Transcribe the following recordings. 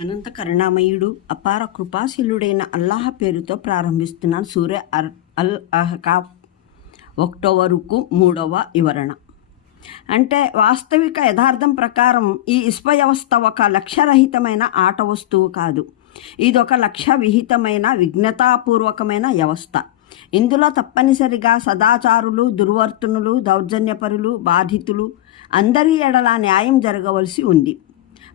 అనంత కరుణామయుడు అపార కృపాశీలుడైన అల్లాహ పేరుతో ప్రారంభిస్తున్నాను. సూర్య అర్ అల్ అహకాఫ్ ఒకటో వరకు మూడవ వివరణ. అంటే వాస్తవిక యథార్థం ప్రకారం ఈ ఇస్ప వ్యవస్థ ఒక లక్ష్యరహితమైన ఆట వస్తువు కాదు. ఇది ఒక లక్ష్య విహితమైన విఘ్నతాపూర్వకమైన వ్యవస్థ. ఇందులో తప్పనిసరిగా సదాచారులు దుర్వర్తనులు దౌర్జన్యపరులు బాధితులు అందరి ఎడల న్యాయం జరగవలసి ఉంది.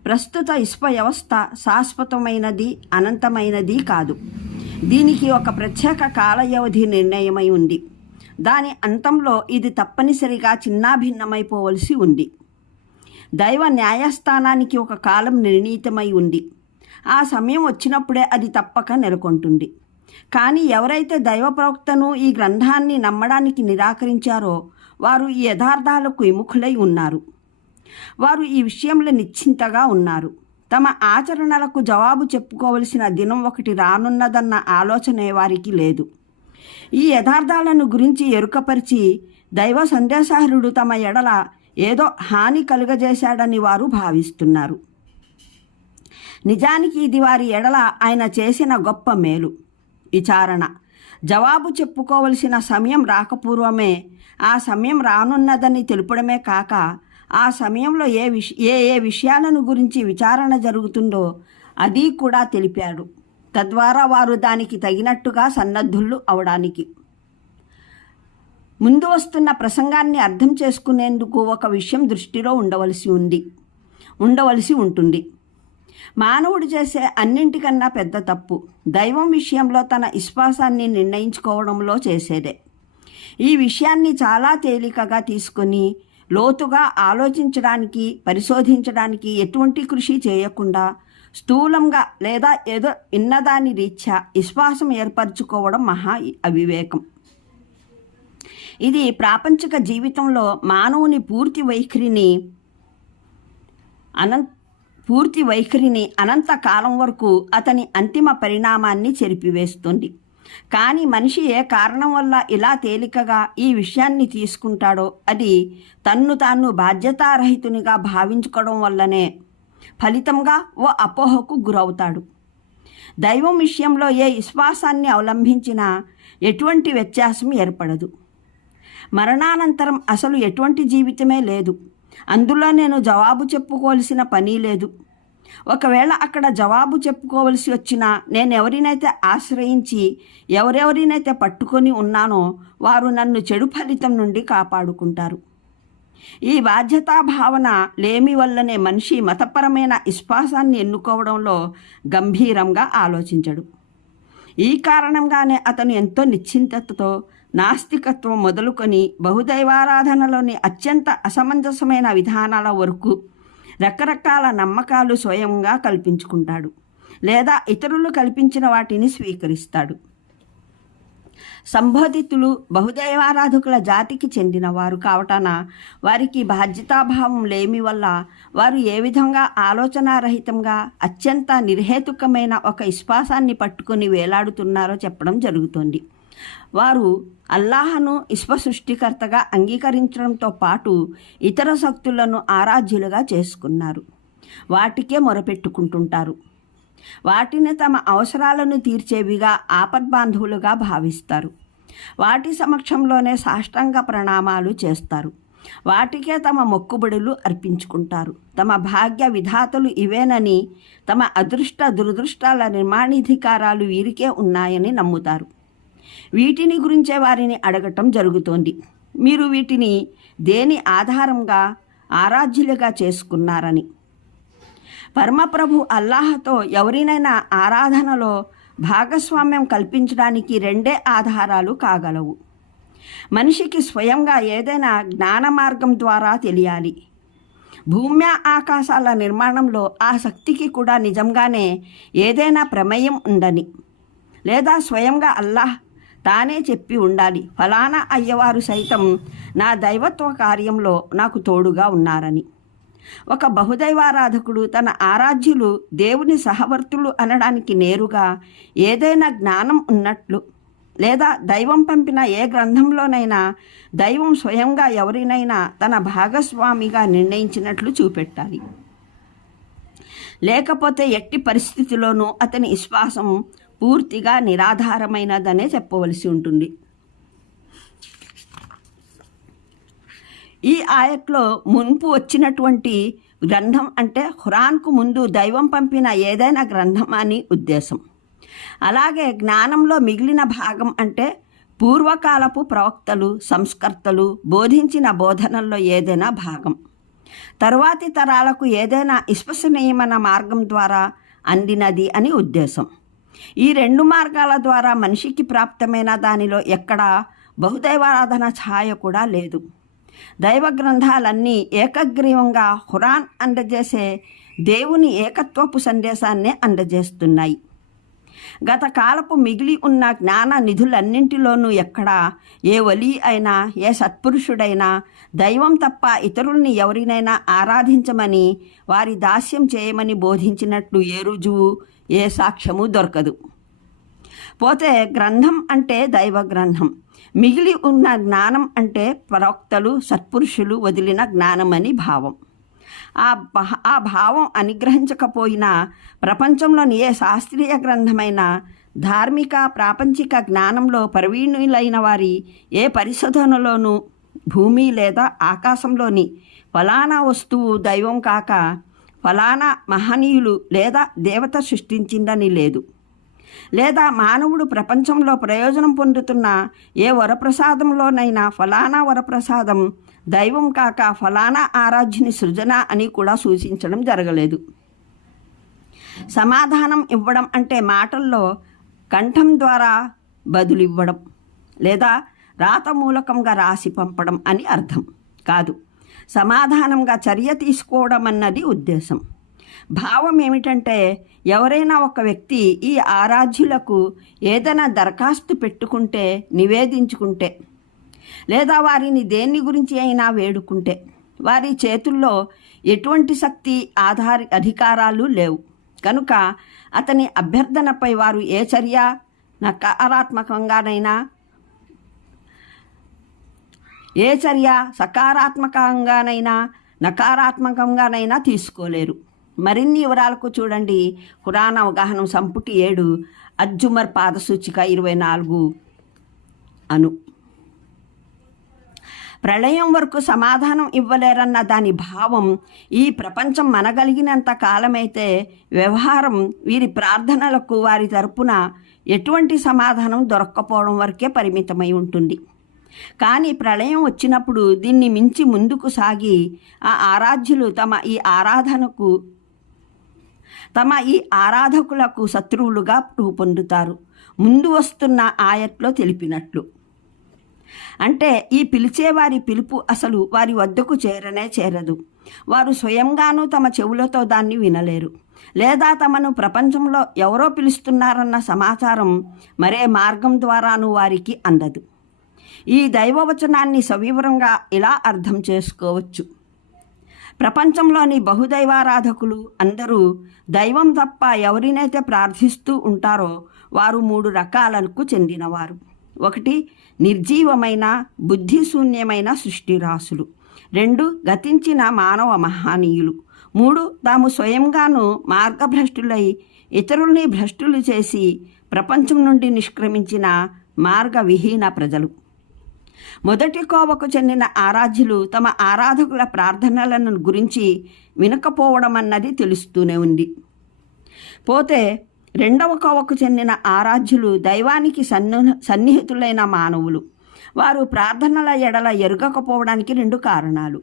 ప్రస్తుత ఇసుక వ్యవస్థ శాశ్వతమైనది అనంతమైనది కాదు. దీనికి ఒక ప్రత్యేక కాల వ్యవధి నిర్ణయమై ఉంది. దాని అంతంలో ఇది తప్పనిసరిగా చిన్నాభిన్నమైపోవలసి ఉంది. దైవ న్యాయస్థానానికి ఒక కాలం నిర్ణీతమై ఉంది. ఆ సమయం వచ్చినప్పుడే అది తప్పక నెలకొంటుంది. కానీ ఎవరైతే దైవ ప్రవక్తను ఈ గ్రంథాన్ని నమ్మడానికి నిరాకరించారో వారు ఈ యథార్థాలకు విముఖులై ఉన్నారు. వారు ఈ విషయంలో నిశ్చింతగా ఉన్నారు. తమ ఆచరణలకు జవాబు చెప్పుకోవలసిన దినం ఒకటి రానున్నదన్న ఆలోచనే వారికి లేదు. ఈ యథార్థాలను గురించి ఎరుకపరిచి దైవ సందేశాహరుడు తమ ఎడల ఏదో హాని కలుగజేశాడని వారు భావిస్తున్నారు. నిజానికి ఇది వారి ఎడల ఆయన చేసిన గొప్ప మేలు. విచారణ. జవాబు చెప్పుకోవలసిన సమయం రాకపూర్వమే. ఆ సమయం రానున్నదని తెలుపడమే కాక ఆ సమయంలో ఏ విష ఏ ఏ విషయాలను గురించి విచారణ జరుగుతుందో అది కూడా తెలిపాడు. తద్వారా వారు దానికి తగినట్టుగా సన్నద్ధులు అవడానికి. ముందు వస్తున్న ప్రసంగాన్ని అర్థం చేసుకునేందుకు ఒక విషయం దృష్టిలో ఉండవలసి ఉంది. ఉండవలసి ఉంటుంది. మానవుడు చేసే అన్నింటికన్నా పెద్ద తప్పు. దైవం విషయంలో తన విశ్వాసాన్ని నిర్ణయించుకోవడంలో చేసేదే. ఈ విషయాన్ని చాలా తేలికగా తీసుకొని లోతుగా ఆలోచించడానికి పరిశోధించడానికి ఎటువంటి కృషి చేయకుండా స్థూలంగా లేదా ఏదో ఇన్నదాని రీత్యా విశ్వాసం ఏర్పరచుకోవడం మహా అవివేకం. ఇది ప్రాపంచిక జీవితంలో మానవుని పూర్తి వైఖరిని అనంత పూర్తి వైఖరిని అనంత కాలం వరకు అతని అంతిమ పరిణామాన్ని చెరిపివేస్తుంది. కానీ మనిషి ఏ కారణం వల్ల ఇలా తేలికగా ఈ విషయాన్ని తీసుకుంటాడో అది తన్ను తాను బాధ్యతారహితునిగా భావించుకోవడం వల్లనే ఫలితంగా ఓ అపోహకు గురవుతాడు. దైవం విషయంలో ఏ విశ్వాసాన్ని అవలంబించినా ఎటువంటి వ్యత్యాసం ఏర్పడదు. మరణానంతరం అసలు ఎటువంటి జీవితమే లేదు. అందులో నేను జవాబు చెప్పుకోవలసిన పని లేదు. ఒకవేళ అక్కడ జవాబు చెప్పుకోవలసి వచ్చినా నేను ఎవరినైతే ఆశ్రయించి ఎవరెవరినైతే పట్టుకొని ఉన్నానో వారు నన్ను చెడు ఫలితం నుండి కాపాడుకుంటారు. ఈ బాధ్యతా భావన లేమి వల్లనే మనిషి మతపరమైన విశ్వాసాన్ని ఎన్నుకోవడంలో గంభీరంగా ఆలోచించడు. ఈ కారణంగానే అతను ఎంతో నిశ్చింతతతో నాస్తికత్వం మొదలుకొని బహుదైవారాధనలోని అత్యంత అసమంజసమైన విధానాల వరకు రకరకాల నమ్మకాలు స్వయంగా కల్పించుకుంటాడు లేదా ఇతరులు కల్పించిన వాటిని స్వీకరిస్తాడు. సంబోధితులు బహుదైవారాధకుల జాతికి చెందినవారు కావటాన వారికి బాధ్యతాభావం లేమి వల్ల వారు ఏ విధంగా ఆలోచనారహితంగా అత్యంత నిర్హేతుకమైన ఒక విశ్వాసాన్ని పట్టుకొని వేలాడుతున్నారో చెప్పడం జరుగుతోంది. వారు అల్లాహను విశ్వ సృష్టికర్తగా అంగీకరించడంతో పాటు ఇతర శక్తులను ఆరాధ్యులుగా చేసుకున్నారు. వాటికే మొరపెట్టుకుంటుంటారు. వాటిని తమ అవసరాలను తీర్చేవిగా ఆపద్బాంధువులుగా భావిస్తారు. వాటి సమక్షంలోనే సాష్టాంగ ప్రణామాలు చేస్తారు. వాటికే తమ మొక్కుబడులు అర్పించుకుంటారు. తమ భాగ్య విధాతలు ఇవేనని తమ అదృష్ట దురదృష్టాల నిర్మాణాధికారాలు వీరికే ఉన్నాయని నమ్ముతారు. వీటిని గురించే వారిని అడగటం జరుగుతోంది. మీరు వీటిని దేని ఆధారంగా ఆరాధ్యులుగా చేసుకున్నారని. పరమప్రభు అల్లాహతో ఎవరినైనా ఆరాధనలో భాగస్వామ్యం కల్పించడానికి రెండే ఆధారాలు కాగలవు. మనిషికి స్వయంగా ఏదైనా జ్ఞాన మార్గం ద్వారా తెలియాలి. భూమ్య ఆకాశాల నిర్మాణంలో ఆ శక్తికి కూడా నిజంగానే ఏదైనా ప్రమేయం ఉందని లేదా స్వయంగా అల్లాహ్ తానే చెప్పి ఉండాలి. ఫలానా అయ్యవారు సైతం నా దైవత్వ కార్యంలో నాకు తోడుగా ఉన్నారని. ఒక బహుదైవారాధకుడు తన ఆరాధ్యులు దేవుని సహవర్తులు అనడానికి నేరుగా ఏదైనా జ్ఞానం ఉన్నట్లు లేదా దైవం పంపిన ఏ గ్రంథంలోనైనా దైవం స్వయంగా ఎవరినైనా తన భాగస్వామిగా నిర్ణయించినట్లు చూపెట్టాలి. లేకపోతే ఎట్టి పరిస్థితిలోనూ అతని విశ్వాసం పూర్తిగా నిరాధారమైనదనే చెప్పవలసి ఉంటుంది. ఈ ఆయట్లో మున్పు వచ్చినటువంటి గ్రంథం అంటే ఖురాన్కు ముందు దైవం పంపిన ఏదైనా గ్రంథం అని ఉద్దేశం. అలాగే జ్ఞానంలో మిగిలిన భాగం అంటే పూర్వకాలపు ప్రవక్తలు సంస్కర్తలు బోధించిన బోధనల్లో ఏదైనా భాగం. తరువాతి తరాలకు ఏదైనా విశ్వసనీయమైన మార్గం ద్వారా అందినది అని ఉద్దేశం. ఈ రెండు మార్గాల ద్వారా మనిషికి ప్రాప్తమైన దానిలో ఎక్కడా బహుదైవారాధన ఛాయ కూడా లేదు. దైవ గ్రంథాలన్నీ ఏకగ్రీవంగా హురాన్ అందజేసే దేవుని ఏకత్వపు సందేశాన్నే అందజేస్తున్నాయి. గత కాలపు మిగిలి ఉన్న జ్ఞాన నిధులన్నింటిలోనూ ఎక్కడా ఏ వలి అయినా ఏ సత్పురుషుడైనా దైవం తప్ప ఇతరుల్ని ఎవరినైనా ఆరాధించమని వారి దాస్యం చేయమని బోధించినట్లు ఏ రుజువు ఏ సాక్ష్యము దొరకదు. పోతే గ్రంథం అంటే దైవ గ్రంథం మిగిలి ఉన్న జ్ఞానం అంటే ప్రవక్తలు సత్పురుషులు వదిలిన జ్ఞానమని భావం. ఆ ఆ భావం అనుగ్రహించకపోయినా ప్రపంచంలోని ఏ శాస్త్రీయ గ్రంథమైన ధార్మిక ప్రాపంచిక జ్ఞానంలో ప్రవీణులైన వారి ఏ పరిశోధనలోనూ భూమి లేదా ఆకాశంలోని ఫలానా వస్తువు దైవం కాక ఫలానా మహనీయులు లేదా దేవత సృష్టించిందని లేదు. లేదా మానవుడు ప్రపంచంలో ప్రయోజనం పొందుతున్న ఏ వరప్రసాదంలోనైనా ఫలానా వరప్రసాదం దైవం కాక ఫలానా ఆరాధ్యుని సృజన అని కూడా సూచించడం జరగలేదు. సమాధానం ఇవ్వడం అంటే మాటల్లో కంఠం ద్వారా బదులివ్వడం లేదా రాత మూలకంగా రాసి పంపడం అని అర్థం. కాదు. సమాధానంగా చర్య తీసుకోవడం అన్నది ఉద్దేశం. భావం ఏమిటంటే ఎవరైనా ఒక వ్యక్తి ఈ ఆరాధ్యులకు ఏదైనా దరఖాస్తు పెట్టుకుంటే నివేదించుకుంటే లేదా వారిని దేన్ని గురించి అయినా వేడుకుంటే వారి చేతుల్లో ఎటువంటి శక్తి ఆధారి అధికారాలు లేవు. కనుక అతని అభ్యర్థనపై వారు ఏ చర్య నకారాత్మకంగానైనా ఏ చర్య? సకారాత్మకంగానైనా నకారాత్మకంగానైనా తీసుకోలేరు. మరిన్ని వివరాలకు చూడండి. ఖురాన్ అవగాహన సంపుటి ఏడు అజ్జుమర్ పాదసూచిక ఇరవై నాలుగు అను. ప్రళయం వరకు సమాధానం ఇవ్వలేరన్న దాని భావం ఈ ప్రపంచం మనగలిగినంత కాలమైతే వ్యవహారం వీరి ప్రార్థనలకు వారి తరపున ఎటువంటి సమాధానం దొరక్కపోవడం వరకే పరిమితమై ఉంటుంది. కానీ ప్రళయం వచ్చినప్పుడు దీన్ని మించి ముందుకు సాగి ఆ ఆరాధ్యులు తమ ఈ ఆరాధనకు తమ ఈ ఆరాధకులకు శత్రువులుగా రూపొందుతారు. ముందు వస్తున్న ఆయట్లో తెలిపినట్లు. అంటే ఈ పిలిచేవారి పిలుపు అసలు వారి వద్దకు చేరనే చేరదు. వారు స్వయంగానూ తమ చెవులతో దాన్ని వినలేరు. లేదా తమను ప్రపంచంలో ఎవరో పిలుస్తున్నారన్న సమాచారం మరే మార్గం ద్వారాను వారికి అందదు. ఈ దైవవచనాన్ని సవివరంగా ఇలా అర్థం చేసుకోవచ్చు? ప్రపంచంలోని బహుదైవారాధకులు అందరూ దైవం తప్ప ఎవరినైతే ప్రార్థిస్తూ ఉంటారో వారు మూడు రకాలకు చెందినవారు. ఒకటి నిర్జీవమైన బుద్ధిశూన్యమైన సృష్టి రాసులు రెండు గతించిన మానవ మహానీయులు. మూడు తాము స్వయంగాను మార్గభ్రష్టులై ఇతరుల్ని భ్రష్టులు చేసి ప్రపంచం నుండి నిష్క్రమించిన మార్గవిహీన ప్రజలు. మొదటి కోవకు చెందిన ఆరాధ్యులు తమ ఆరాధకుల ప్రార్థనలను గురించి వినకపోవడం అన్నది తెలుస్తూనే ఉంది. పోతే రెండవ కోవకు చెందిన ఆరాధ్యులు దైవానికి సన్ని సన్నిహితులైన మానవులు. వారు ప్రార్థనల ఎడల ఎరగకపోవడానికి రెండు కారణాలు.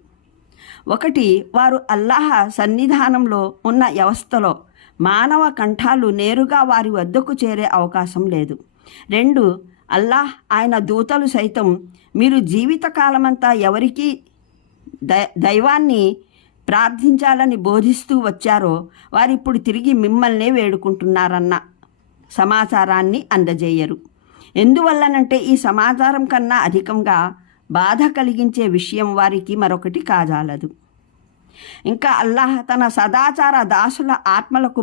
ఒకటి వారు అల్లాహ సన్నిధానంలో ఉన్న వ్యవస్థలో మానవ కంఠాలు నేరుగా వారి వద్దకు చేరే అవకాశం లేదు. రెండు అల్లాహ్ ఆయన దూతలు సైతం మీరు జీవితకాలమంతా ఎవరికి దై దైవాన్ని ప్రార్థించాలని బోధిస్తూ వచ్చారో వారిప్పుడు తిరిగి మిమ్మల్నే వేడుకుంటున్నారన్న సమాచారాన్ని అందజేయరు. ఎందువల్లనంటే ఈ సమాచారం కన్నా అధికంగా బాధ కలిగించే విషయం వారికి మరొకటి కాజాలదు. ఇంకా అల్లాహ్ తన సదాచార దాసుల ఆత్మలకు